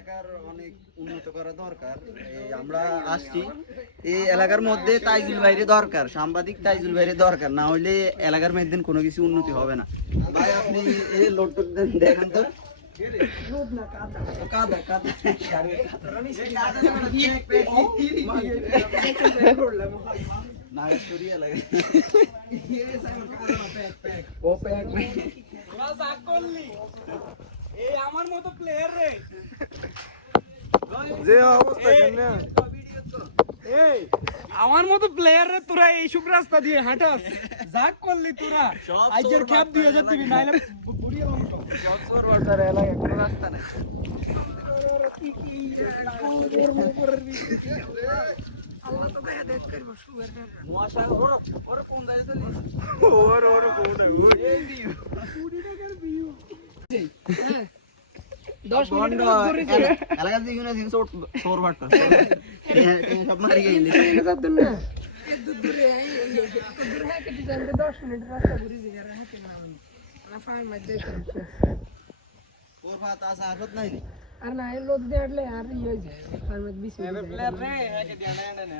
এলাকার অনেক উন্নত করা দরকার। এই আমরা আসছি এই এলাকার মধ্যে তাইজুল ভাইরে দরকার, সাংবাদিক তাইজুল ভাইরে দরকার, না হইলে এলাকার মধ্যে কোনো কিছু উন্নতি হবে না। ভাই আপনি এই লোড দেখেন তো, কাদা কাদা নাগা সরিয়ে লাগে ও প্যাক এই আমার মতো প্লেয়ার রে যে অবস্থা কেন এই আমার মতো প্লেয়ার রে তোরা এই শুক রাস্তা দিয়ে হাঁটাস যাক করলি তোরা আইজের ক্যাপ দিয়ে যেতে দিবি নাইলে বুড়িয়ে অংশ জজপুর বাজার এলাকায় কোনো রাস্তা নাই। আল্লাহ তো গায়ে দেখ করব সুগার মশা ওর কোন দাঁড়িয়ে চলে ওর ওর কোনটা এই দিও 20 টাকার ভিউ 10 মিনিট এলাকা থেকে না জিনিস সোর ভাটটা সব মারি গেলি যাতেন না এ দূরে আই দূরে হ্যাঁ কেটে যাবে 10 মিনিট রাস্তা ঘুরে যাবে আর হাতে না না ফাই মধ্যে ওর ভাত আসা আসত নাই আর না এ লোক দিয়ে আটলে আর ইয়ে হয়ে যায় ফাই মধ্যে 20 মিনিট প্লেয়ার রে হ্যাঁ কে দিয়া না